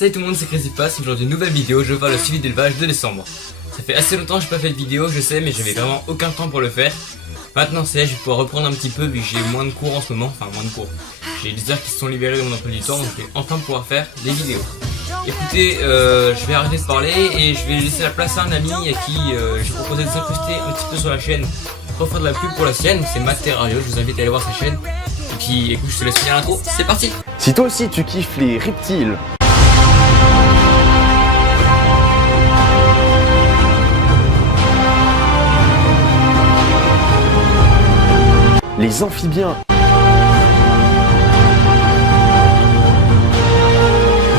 Salut tout le monde, c'est CrazyPass. Aujourd'hui une nouvelle vidéo, je vais faire le suivi d'élevage de décembre. Ça fait assez longtemps que j'ai pas fait de vidéo, je sais, mais j'avais vraiment aucun temps pour le faire. Maintenant c'est là, je vais pouvoir reprendre un petit peu vu que j'ai moins de cours en ce moment, enfin moins de cours. J'ai des heures qui se sont libérées de mon emploi du temps, donc je vais enfin pouvoir faire des vidéos. Écoutez, je vais arrêter de parler et je vais laisser la place à un ami à qui j'ai proposé de s'incruster un petit peu sur la chaîne pour faire de la pub pour la sienne. C'est Matt Terrario, je vous invite à aller voir sa chaîne. Et puis écoute, je te laisse finir l'intro, c'est parti. Si toi aussi tu kiffes les reptiles, les amphibiens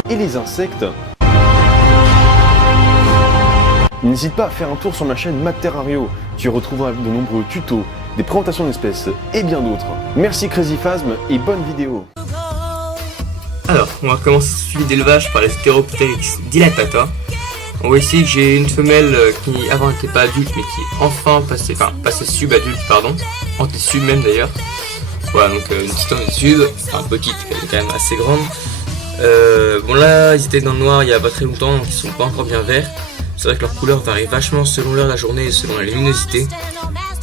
et les insectes, n'hésite pas à faire un tour sur ma chaîne Matt Terrario. Tu y retrouveras de nombreux tutos, des présentations d'espèces et bien d'autres. Merci CrazyPhasm et bonne vidéo. Alors, on va commencer ce suivi d'élevage par les Steropteryx dilatata. On voit ici que j'ai une femelle qui avant n'était pas adulte mais qui est enfin passée subadulte, pardon, anti-sub même d'ailleurs. Voilà, donc une petite anti-sub, enfin petite, elle est quand même assez grande. Bon là, ils étaient dans le noir il y a pas très longtemps, donc ils sont pas encore bien verts. C'est vrai que leur couleur varie vachement selon l'heure de la journée et selon la luminosité.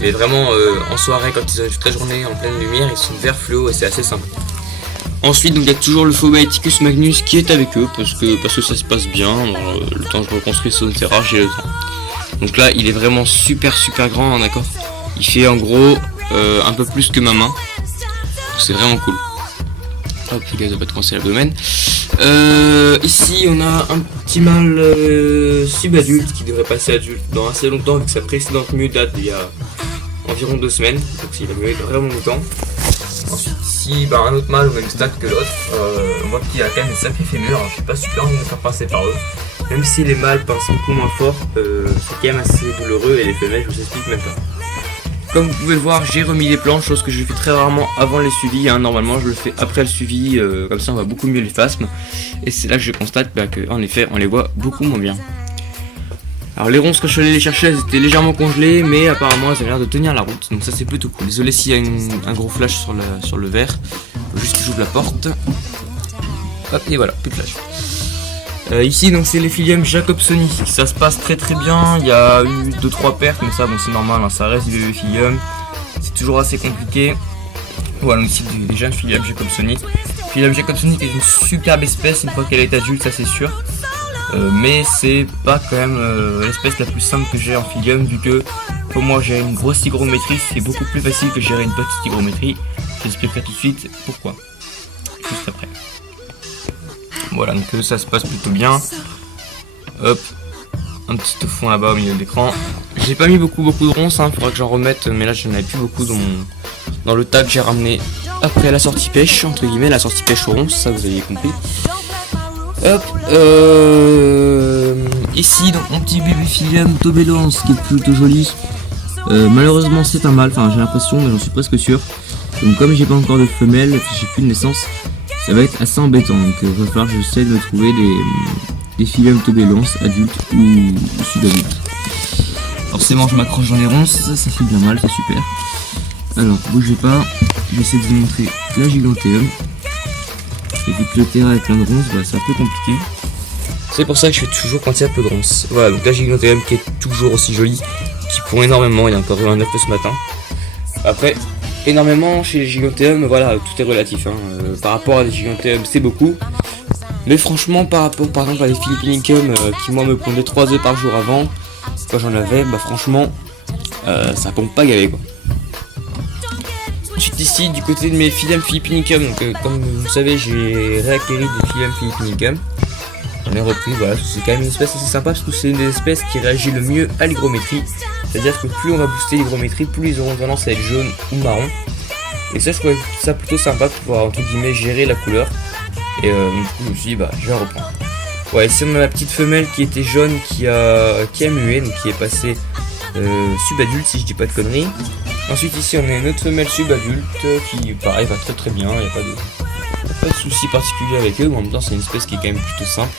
Mais vraiment, en soirée, quand ils ont toute la journée en pleine lumière, ils sont vert fluo et c'est assez sympa. Ensuite, donc il y a toujours le Phobaeticus magnus qui est avec eux parce que ça se passe bien. Le temps que je reconstruis Sonterra, j'ai le temps. Donc là, il est vraiment super grand, hein, d'accord. Il fait en gros un peu plus que ma main. C'est vraiment cool. Hop, les gars, ça va te coincer l'abdomen. Ici, on a un petit mâle subadulte qui devrait passer adulte dans assez longtemps, vu que sa précédente mue date d'il y a environ 2 semaines. Donc il a mué vraiment longtemps. Ensuite, ici, un autre mâle au même stade que l'autre. On voit qu'il a quand même une sacrée fémur. Alors, je suis pas super envie de me faire passer par eux. Même si les mâles pincent beaucoup moins fort, c'est quand même assez douloureux et les femelles, je vous explique même pas. Comme vous pouvez le voir, j'ai remis les planches, chose que je fais très rarement avant les suivis, hein. Normalement je le fais après le suivi, comme ça on voit beaucoup mieux les phasmes. Et c'est là que je constate qu'en effet on les voit beaucoup moins bien. Alors les ronces, quand je suis allé les chercher, elles étaient légèrement congelées, mais apparemment elles ont l'air de tenir la route, donc ça c'est plutôt cool. Désolé s'il y a un gros flash sur le verre, faut juste que j'ouvre la porte. Hop, et voilà, plus de flash. Ici donc c'est les Phyllium Jacobsoni, ça se passe très bien, il y a eu 2-3 pertes mais ça bon c'est normal, hein, ça reste du bébé Phyllium, c'est toujours assez compliqué. Voilà, donc ici des jeunes Phyllium Jacobsoni. Phyllium Jacobsoni est une superbe espèce une fois qu'elle est adulte, ça c'est sûr, mais c'est pas quand même l'espèce la plus simple que j'ai en Phyllium, vu que pour moi j'ai une grosse hygrométrie, c'est beaucoup plus facile que gérer une petite hygrométrie. J'expliquerai tout de suite pourquoi, juste après. Voilà, donc ça se passe plutôt bien. Hop, un petit fond là-bas au milieu de l'écran. J'ai pas mis beaucoup de ronces, hein, faudra que j'en remette, mais là j'en avais plus beaucoup dans le tas que j'ai ramené après la sortie pêche, entre guillemets, la sortie pêche aux ronces, ça vous avez compris. Hop, ici donc mon petit bébé Phyllium Tobelans qui est plutôt joli. Malheureusement c'est un mâle, enfin j'ai l'impression, mais j'en suis presque sûr. Donc comme j'ai pas encore de femelle, j'ai plus de naissance, ça va être assez embêtant, donc il va falloir que j'essaie de trouver des Phyllium Tobelans adultes ou subadultes. Forcément je m'accroche dans les ronces, ça fait bien mal, c'est super. Alors bougez pas, je vais essayer de vous montrer la Giganteum. Et vu que le terrain est plein de ronces, c'est un peu compliqué. C'est pour ça que je fais toujours quand il y a peu de ronces. Voilà, donc la Giganteum qui est toujours aussi jolie, qui pond énormément, il y a encore eu un œuf ce matin. Après, énormément chez les Giganteum, voilà, tout est relatif, hein. Par rapport à des Giganteum c'est beaucoup, mais franchement par rapport par exemple à des Philippinicum qui moi me pondaient 3 œufs par jour avant, quand j'en avais, franchement ça pompe pas gavé quoi. Ensuite ici du côté de mes Phyllium Philippinicum, donc comme vous le savez j'ai réacquéri des Phyllium Philippinicum, j'en ai repris, voilà, c'est quand même une espèce assez sympa parce que c'est une des espèces qui réagit le mieux à l'hygrométrie. C'est-à-dire que plus on va booster l'hygrométrie, plus ils auront tendance à être jaunes ou marron. Et ça je trouvais ça plutôt sympa de pouvoir entre guillemets gérer la couleur. Et du coup je me suis dit je vais en reprendre. Ouais, ici on a la petite femelle qui était jaune qui a mué, donc qui est passée subadulte si je dis pas de conneries. Ensuite ici on a une autre femelle subadulte qui pareil va très bien, il n'y a pas de soucis particuliers avec eux, mais en même temps c'est une espèce qui est quand même plutôt simple.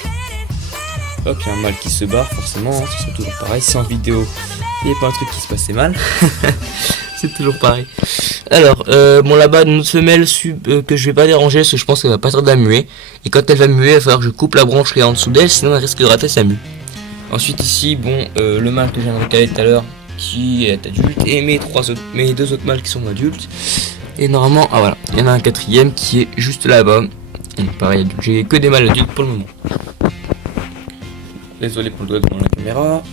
Hop, il y a un mâle qui se barre forcément, hein, ça sera toujours pareil, c'est en vidéo, il n'y a pas un truc qui se passait mal. C'est toujours pareil. Alors, bon là-bas, une autre femelle que je vais pas déranger parce que je pense qu'elle va pas tarder à muer. Et quand elle va muer, il va falloir que je coupe la branche qui est en dessous d'elle, sinon elle risque de rater sa mue. Ensuite ici, bon, le mâle que je viens de recaler tout à l'heure, qui est adulte, et mes deux autres mâles qui sont adultes. Et normalement, ah voilà, il y en a un quatrième qui est juste là-bas. Donc pareil, j'ai que des mâles adultes pour le moment. Désolé pour le doigt devant la caméra.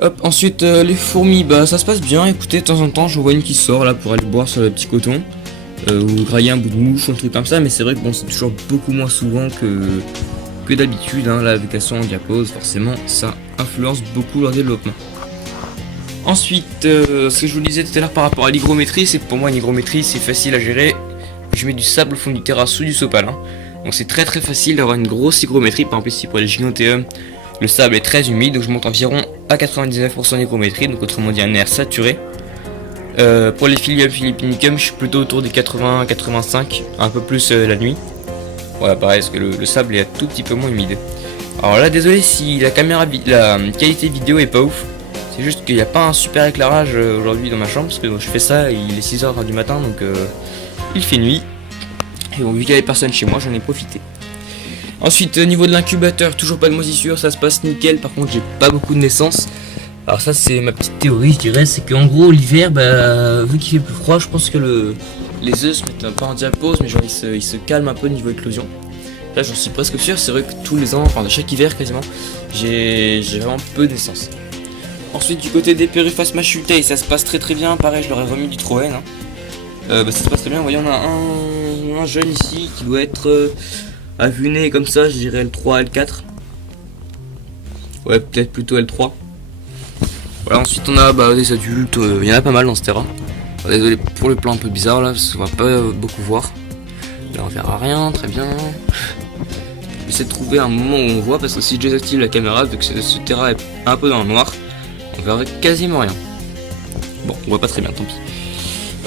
Hop, ensuite les fourmis, bah ça se passe bien. Écoutez, de temps en temps je vois une qui sort là pour aller boire sur le petit coton ou grailler un bout de mouche ou un truc comme ça, mais c'est vrai que bon, c'est toujours beaucoup moins souvent que d'habitude, hein. Là, vu qu'elles sont en diapause, forcément ça influence beaucoup leur développement. Ensuite, ce que je vous disais tout à l'heure par rapport à l'hygrométrie, c'est que pour moi une hygrométrie c'est facile à gérer. Je mets du sable au fond du terrasse ou du sopalin, donc c'est très facile d'avoir une grosse hygrométrie. Par exemple ici pour les Gignoteum, le sable est très humide, donc je monte environ à 99% d'hygrométrie, donc autrement dit un air saturé. Pour les Phyllium Philippinicum, je suis plutôt autour des 80-85, un peu plus la nuit. Voilà, pareil, parce que le sable est un tout petit peu moins humide. Alors là, désolé si la qualité vidéo est pas ouf. C'est juste qu'il n'y a pas un super éclairage aujourd'hui dans ma chambre, parce que je fais ça, il est 6h du matin, donc il fait nuit. Et bon, vu qu'il n'y avait personne chez moi, j'en ai profité. Ensuite, au niveau de l'incubateur, toujours pas de moisissure, ça se passe nickel. Par contre, j'ai pas beaucoup de naissances. Alors ça, c'est ma petite théorie, je dirais, c'est qu'en gros, l'hiver, bah, vu qu'il fait plus froid, je pense que les œufs se mettent un peu en diapause, mais genre ils se calment un peu au niveau éclosion. Là, j'en suis presque sûr. C'est vrai que tous les ans, enfin de chaque hiver quasiment, j'ai vraiment peu de naissances. Ensuite, du côté des Périphas Machutae, ça se passe très bien. Pareil, je leur ai remis du Troène. Hein. Bah, ça se passe très bien. Vous voyez, on a un jeune ici qui doit être à vue nez comme ça, je dirais L3, L4. Ouais, peut-être plutôt L3. Voilà, ensuite on a des adultes, il y en a pas mal dans ce terrain. Désolé pour le plan un peu bizarre là, parce qu'on va pas beaucoup voir. Là on verra rien, très bien. J'essaie de trouver un moment où on voit, parce que si je désactive la caméra, vu que ce terrain est un peu dans le noir, on verra quasiment rien. Bon, on voit pas très bien, tant pis.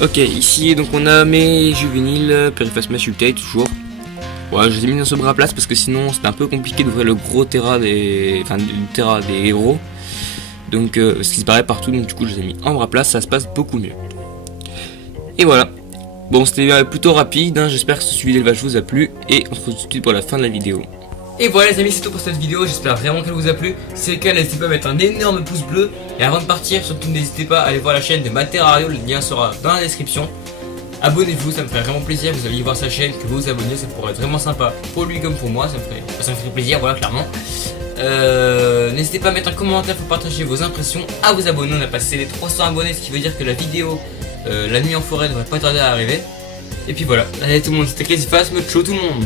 Ok, ici donc on a mes juvéniles, Périphas Machutae toujours. Ouais, je les ai mis dans ce bras place parce que sinon c'était un peu compliqué d'ouvrir le gros terrain du terrain des héros. Donc ce qui se paraît partout, donc du coup je les ai mis en bras place, ça se passe beaucoup mieux. Et voilà. Bon, c'était plutôt rapide, hein. J'espère que ce suivi d'élevage vous a plu et on se retrouve tout de suite pour la fin de la vidéo. Et voilà les amis, c'est tout pour cette vidéo, j'espère vraiment qu'elle vous a plu. Si c'est le cas, n'hésitez pas à mettre un énorme pouce bleu. Et avant de partir, surtout n'hésitez pas à aller voir la chaîne de Materario, le lien sera dans la description. Abonnez-vous, ça me ferait vraiment plaisir, vous allez voir sa chaîne, que vous vous abonnez, ça pourrait être vraiment sympa pour lui comme pour moi, ça me ferait plaisir, voilà, clairement. N'hésitez pas à mettre un commentaire pour partager vos impressions, à vous abonner, on a passé les 300 abonnés, ce qui veut dire que la vidéo la nuit en forêt devrait pas tarder à arriver. Et puis voilà, allez tout le monde, c'était Crazy Phasm, ciao tout le monde.